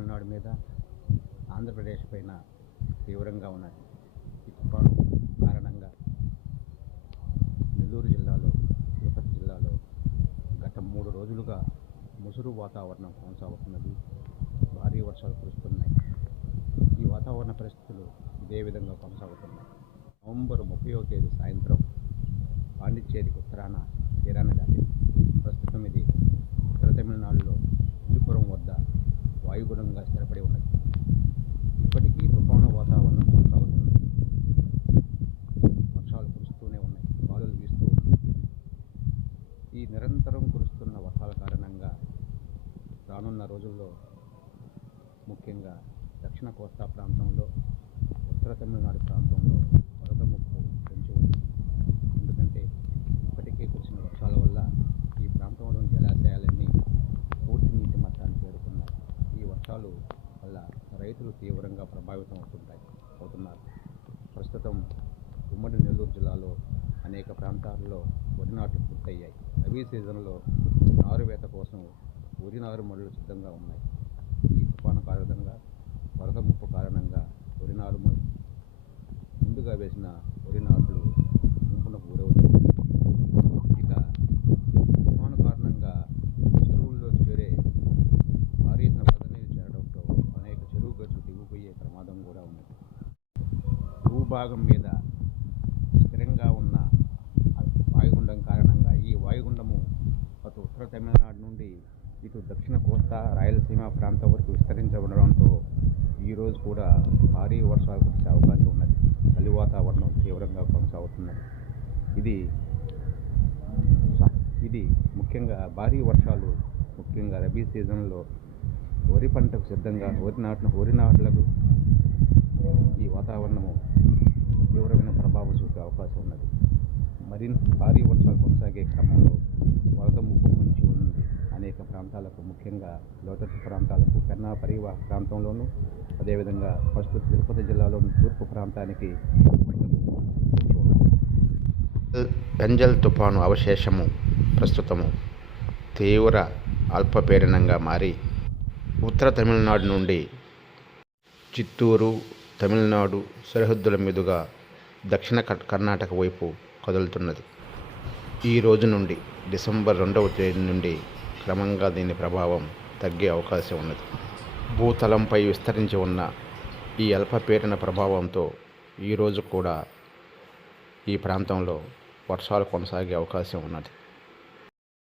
తమిళనాడు మీద ఆంధ్రప్రదేశ్ పైన తీవ్రంగా ఉన్నది ఈ తుఫాను కారణంగా నెల్లూరు జిల్లాలో తిరుపతి జిల్లాలో గత మూడు రోజులుగా ముసురు వాతావరణం కొనసాగుతున్నది. భారీ వర్షాలు కురుస్తున్నాయి. ఈ వాతావరణ పరిస్థితులు ఇదే విధంగా కొనసాగుతున్నాయి. నవంబర్ ముప్పైవ తేదీ సాయంత్రం పాండిచ్చేరికి ఉత్తరాన తీరాన్ని దాటింది ప్రస్తుతం ఇది ఉత్తర తమిళనాడులో విలుపురం వద్ద వాయుగుణంగా స్థిరపడి ఉన్నది ఇప్పటికీ తుఫాను వాతావరణం కొనసాగుతుంది వర్షాలు కురుస్తూనే ఉన్నాయి గాలులు వీస్తూ ఉన్నాయి ఈ నిరంతరం కురుస్తున్న వర్షాల కారణంగా రానున్న రోజుల్లో ముఖ్యంగా దక్షిణ కోస్తా ప్రాంతంలో ఉత్తర తమిళనాడు ప్రాంతంలో వరద ముప్పు పెంచి ఉంది. ఎందుకంటే ఇప్పటికే కురిసిన వర్షాల వల్ల ఈ ప్రాంతంలోని జలాశయాలన్నీ పూర్తి నీటి మట్టాన్ని చేరుకున్నాయి. ఈ వర్షాలు వల్ల రైతులు తీవ్రంగా ప్రభావితం అవుతుంటాయి అవుతున్నారు. ప్రస్తుతం ఉమ్మడి నెల్లూరు జిల్లాలో అనేక ప్రాంతాల్లో వరి నాట్లు పూర్తయ్యాయి. రబీ సీజన్లో నారువేత కోసం వరి నారు మడులు సిద్ధంగా ఉన్నాయి. ఈ తుఫాను కారణంగా వరద ముప్పు కారణంగా వరి నారు ముందుగా వేసిన వరి నాట్లు ముంపునకు గురవుతున్నాయి. ఇక తుఫాను కారణంగా చెరువుల్లో చేరే భారీ ఎత్తున వరద నీరు చేరడంతో అనేక చెరువు గట్లు దిగిపోయే ప్రమాదం కూడా ఉన్నది. భూభాగం మీద స్థిరంగా ఉన్న ఆ వాయుగుండం కారణంగా ఈ వాయుగుండము అటు ఉత్తర తమిళనాడు నుండి ఇటు దక్షిణ కోస్తా రాయలసీమ ప్రాంతం వరకు విస్తరించబడడంతో ఈరోజు కూడా భారీ వర్షాలు కురిసే అవకాశం ఉన్నది. చలి వాతావరణం తీవ్రంగా కొనసాగుతున్నది. ఇది ఇది ముఖ్యంగా భారీ వర్షాలు ముఖ్యంగా రబీ సీజన్లో వరి పంటకు సిద్ధంగా వరి నాటిన వరి నాట్లకు ఈ వాతావరణము తీవ్రమైన ప్రభావం చూపే అవకాశం ఉన్నది భారీ భారీ వర్షాలు కొనసాగే క్రమంలో వరద ముప్పు ముంచి ఉంది అనేక ప్రాంతాలకు ముఖ్యంగా లోతట్టు ప్రాంతాలకు పెన్నా పరివాహ ప్రాంతంలోనూ అదేవిధంగా ప్రస్తుత తిరుపతి జిల్లాలోని తూర్పు ప్రాంతానికి పెంజల్ తుఫాను అవశేషము ప్రస్తుతము. తీవ్ర అల్పపీడనంగా మారి ఉత్తర తమిళనాడు నుండి చిత్తూరు తమిళనాడు సరిహద్దుల మీదుగా దక్షిణ కర్- కర్ణాటక వైపు కదులుతున్నది. ఈ రోజు నుండి డిసెంబర్ రెండవ తేదీ నుండి క్రమంగా దీని ప్రభావం తగ్గే అవకాశం ఉన్నది. భూతలంపై విస్తరించి ఉన్న ఈ అల్పపీడన ప్రభావంతో ఈరోజు కూడా ఈ ప్రాంతంలో వర్షాలు కొనసాగే అవకాశం ఉన్నది.